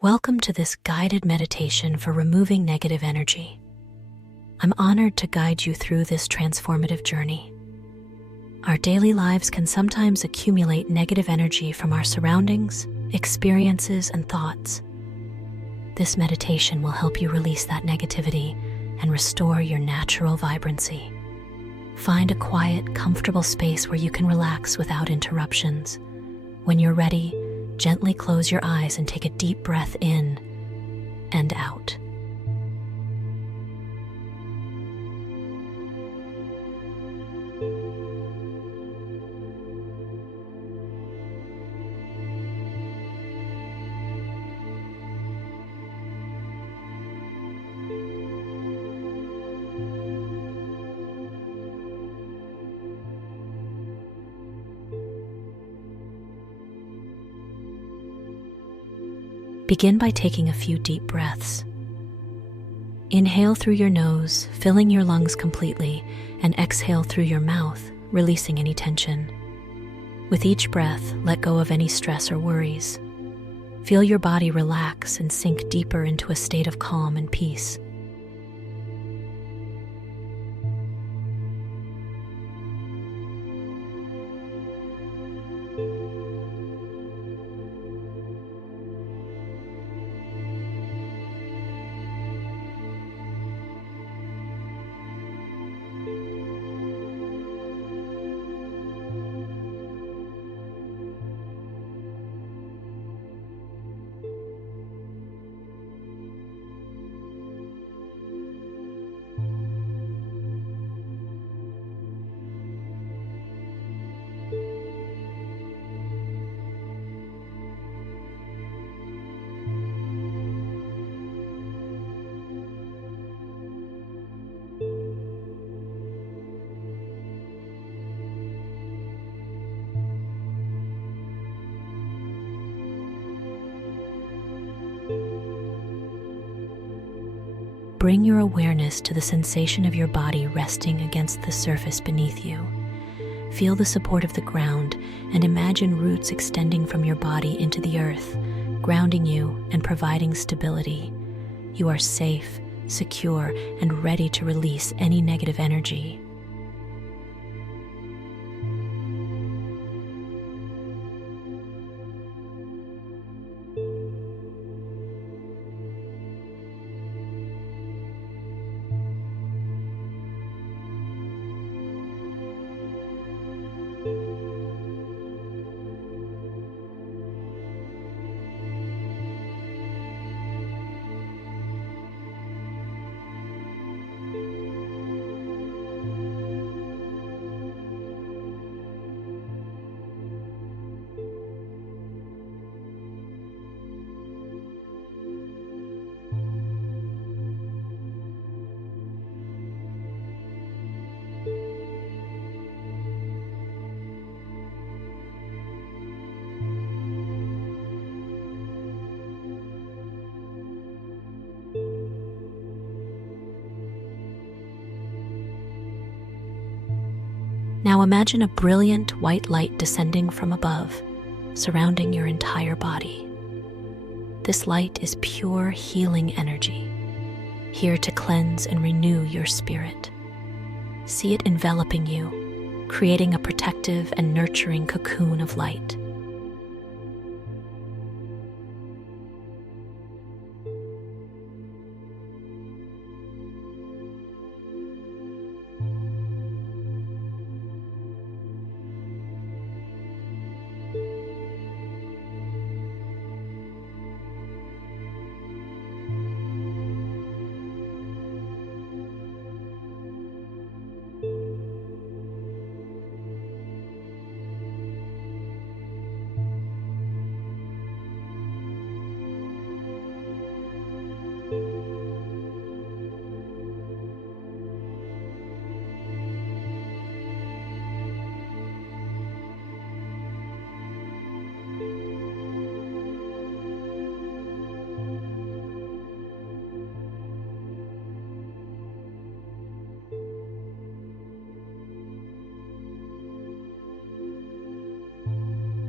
Welcome to this guided meditation for removing negative energy. I'm honored to guide you through this transformative journey. Our daily lives can sometimes accumulate negative energy from our surroundings, experiences, and thoughts. This meditation will help you release that negativity and restore your natural vibrancy. Find a quiet, comfortable space where you can relax without interruptions. When you're ready, gently close your eyes and take a deep breath in and out. Begin by taking a few deep breaths. Inhale through your nose, filling your lungs completely, and exhale through your mouth, releasing any tension. With each breath, let go of any stress or worries. Feel your body relax and sink deeper into a state of calm and peace. Bring your awareness to the sensation of your body resting against the surface beneath you. Feel the support of the ground and imagine roots extending from your body into the earth, grounding you and providing stability. You are safe, secure, and ready to release any negative energy. Now imagine a brilliant white light descending from above, surrounding your entire body. This light is pure healing energy, here to cleanse and renew your spirit. See it enveloping you, creating a protective and nurturing cocoon of light.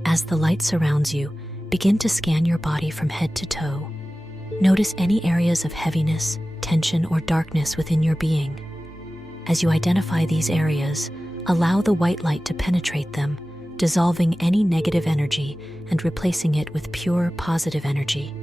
As the light surrounds you, begin to scan your body from head to toe, Notice any areas of heaviness, tension, or darkness within your being. As you identify these areas, allow the white light to penetrate them, dissolving any negative energy and replacing it with pure, positive energy.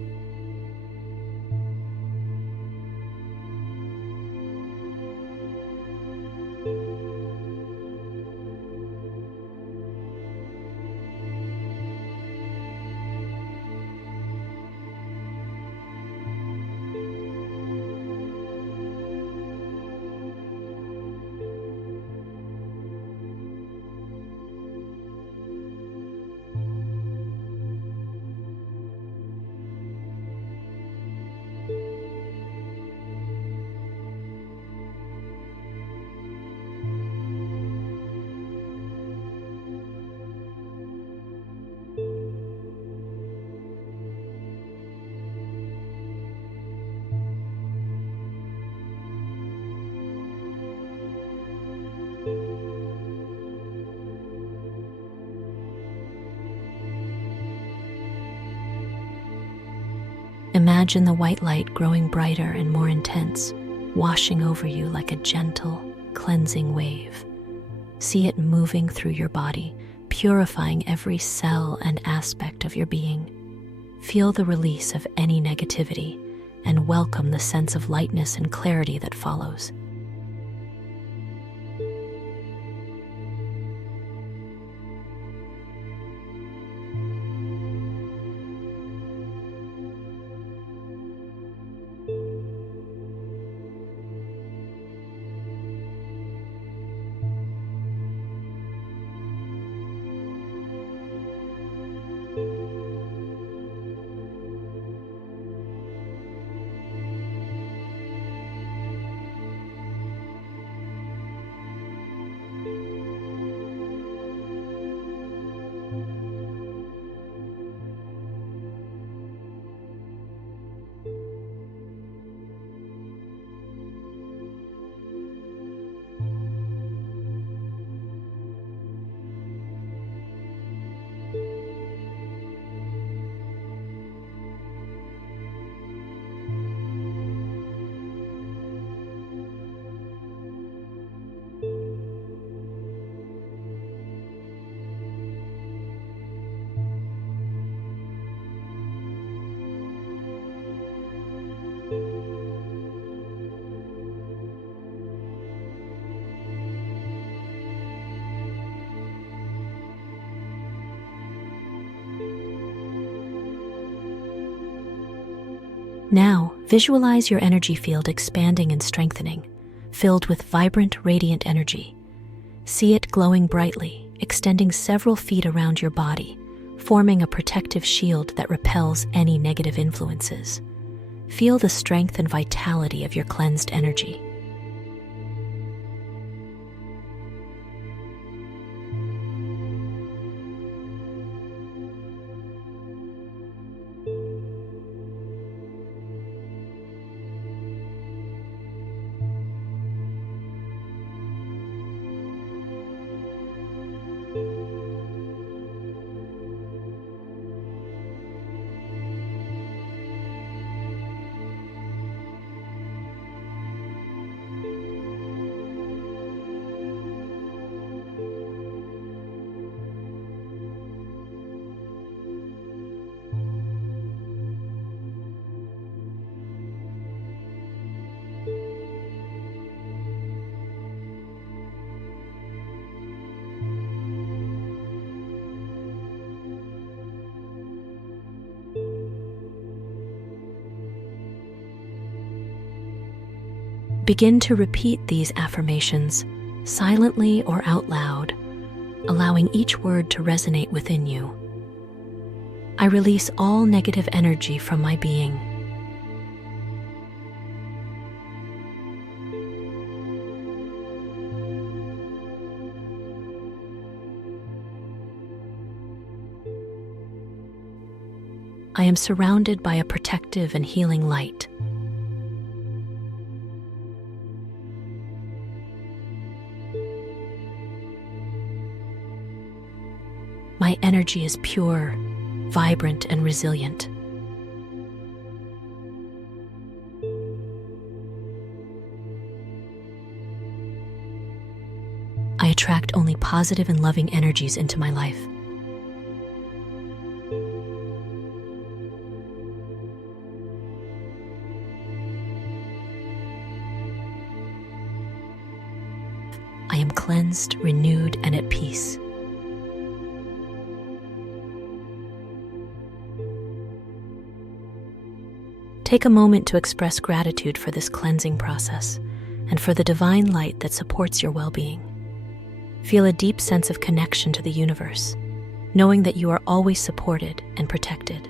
Imagine the white light growing brighter and more intense, washing over you like a gentle, cleansing wave. See it moving through your body, purifying every cell and aspect of your being. Feel the release of any negativity and welcome the sense of lightness and clarity that follows. Now, visualize your energy field expanding and strengthening, filled with vibrant, radiant energy. See it glowing brightly, extending several feet around your body, forming a protective shield that repels any negative influences. Feel the strength and vitality of your cleansed energy. Begin to repeat these affirmations silently or out loud, allowing each word to resonate within you. I release all negative energy from my being. I am surrounded by a protective and healing light. My energy is pure, vibrant, and resilient. attract only positive and loving energies into my life. I am cleansed, renewed, and at peace. Take a moment to express gratitude for this cleansing process and for the divine light that supports your well-being. Feel a deep sense of connection to the universe, knowing that you are always supported and protected.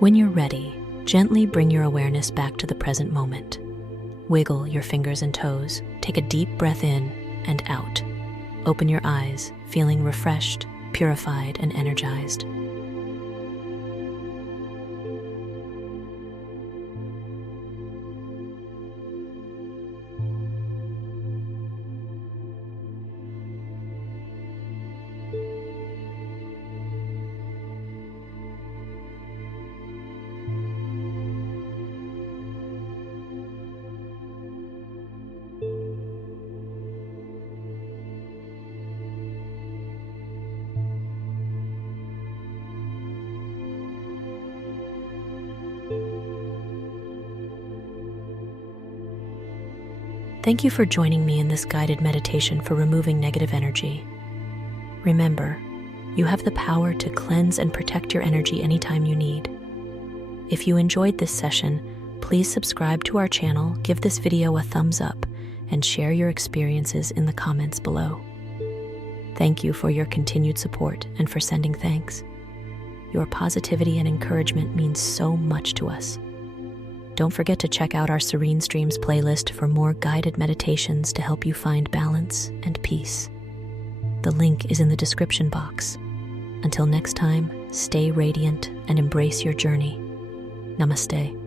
When you're ready, gently bring your awareness back to the present moment. Wiggle your fingers and toes, take a deep breath in and out. Open your eyes, feeling refreshed, purified, and energized. Thank you for joining me in this guided meditation for removing negative energy. Remember, you have the power to cleanse and protect your energy anytime you need. If you enjoyed this session, please subscribe to our channel, give this video a thumbs up, and share your experiences in the comments below. Thank you for your continued support and for sending thanks. Your positivity and encouragement means so much to us. Don't forget to check out our Serene Streams playlist for more guided meditations to help you find balance and peace. The link is in the description box. Until next time, stay radiant and embrace your journey. Namaste.